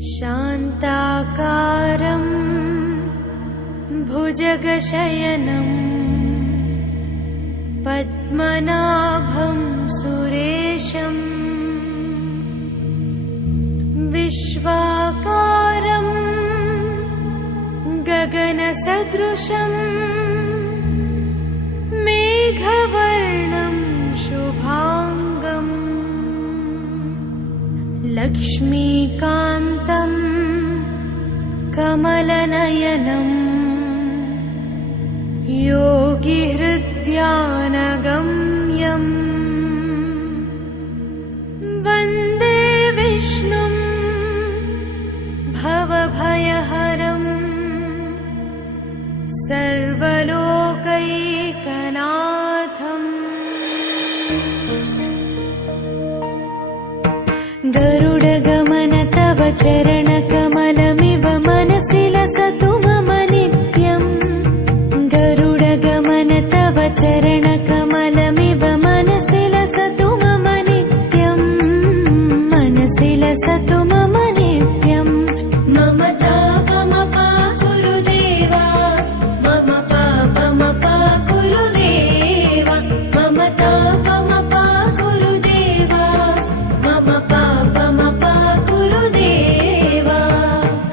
शान्ताकारं भुजगशयनं पद्मनाभं सुरेशं विश्वाकारं गगनसदृशं मेघवर्णं शुभांगम् लक्ष्मीकान्तं कमलनयनम् योगिहृद्यानगम्यम् वन्दे विष्णुं भवभयहरम् सर्वलोकैकनाथम्। गरुडगमन तव चरणकमलमिव मनसि लसतु मम नित्यम्। गरुडगमन तव चरणकमलमिव मनसि लसतु मम नित्यम्। मनसि लसतु मम नित्यम्। मम तापमपा गुरुदेवा मम पापमपा गुरुदेवा मम तापमपा गुरुदेवा मम पापमपा गुरुदेवा।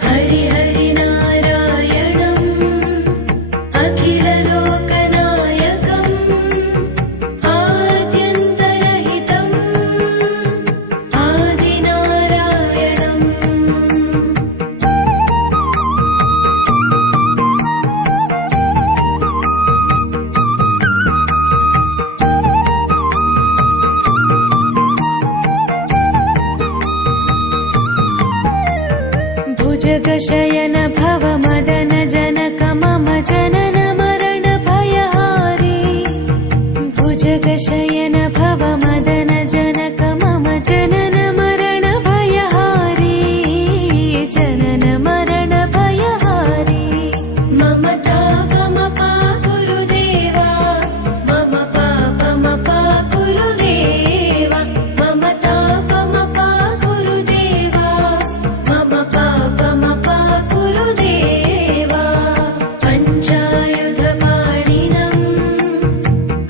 हरि हरि नारायणम् अखिललोकनायकम् आद्यन्तरहितम् आदिनारायणम्। भुजगशयन भव मदन जनक मम जनन मरण भयहारी। भुजगशयन भव मदन जनक मम जनन मरण भयहारी। जनन मरण भयहारी। मम तापमपा गुरुदेवा मम पापमपा गुरुदेवा मम तापमपा गुरुदेवा मम पापमपा गुरुदेवा। पञ्चायुधपाणिनम्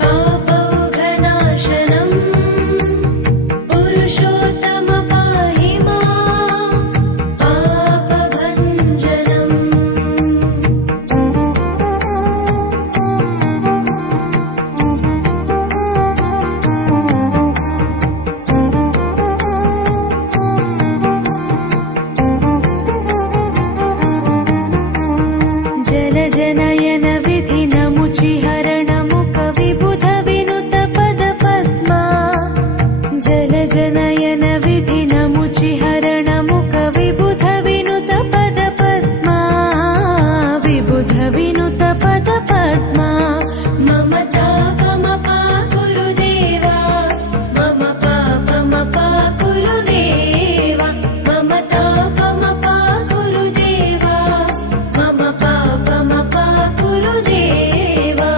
पापौघनाशनम् पुरुषोत्तम पाहि मां पापभञ्जनम्। जलजनयन विधिनमुचिहरणमुख विबुध विनुत पद पद्मा। जलजनयन विधिनमुचिहरणमुख विबुध विनुत पद पद्मा। विबुध विनुत पद पद्मा। मम तापमपा गुरुदेवा मम पापमपा गुरुदेवा मम तापमपा गुरुदेवा मम पापमपा गुरुदेवा।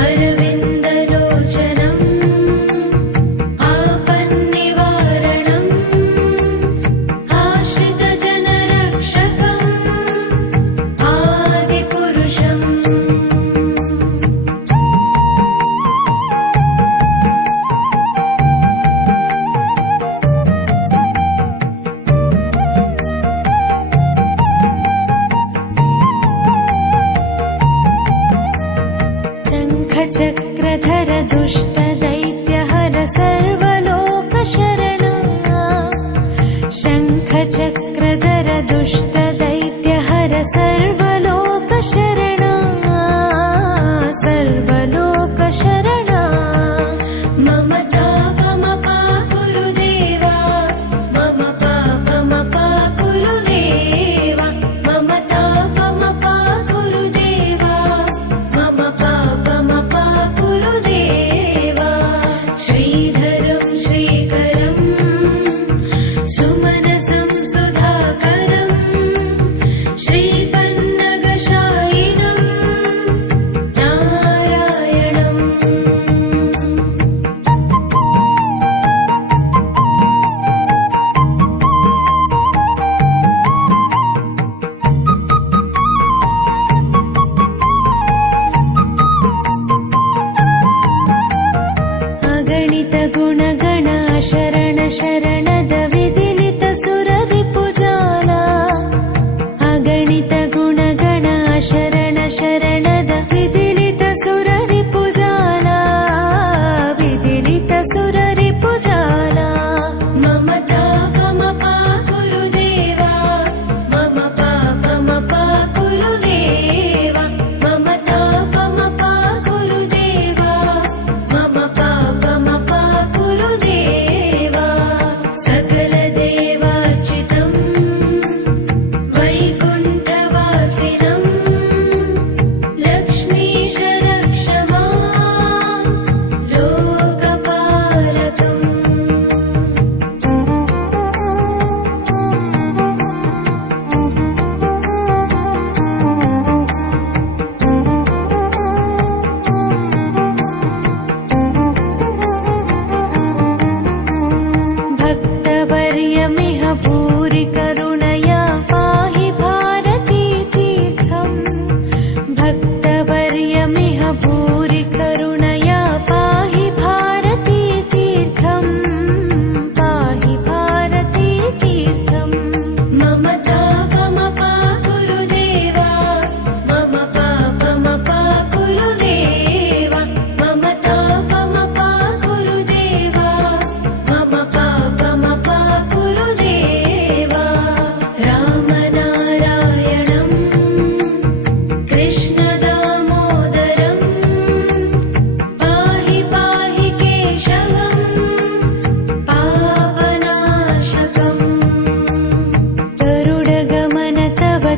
अरविन्दलोचनम् आपन्निवारणम् आश्रितजनरक्षकम् आदिपुरुषम्। शङ्खचक्रधर दुष्टदैत्यहर सर्वलोकशरणा। शङ्खचक्रधर दुष्टदैत्यहर सर्वलोकशरणा। सर्वलोकशरणा। मम तापमपा गुरुदेवा मम पापमपा गुरुदेवा मम तापमपा गुरुदेवा मम पापमपा गुरुदेवा। श्रीधरं श्रीकरं सुमनसं सुधाकरम्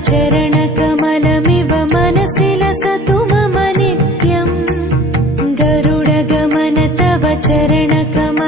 चरणकमलमिव मनसि लसतु मम नित्यम् गरुडगमन तव चरणकमल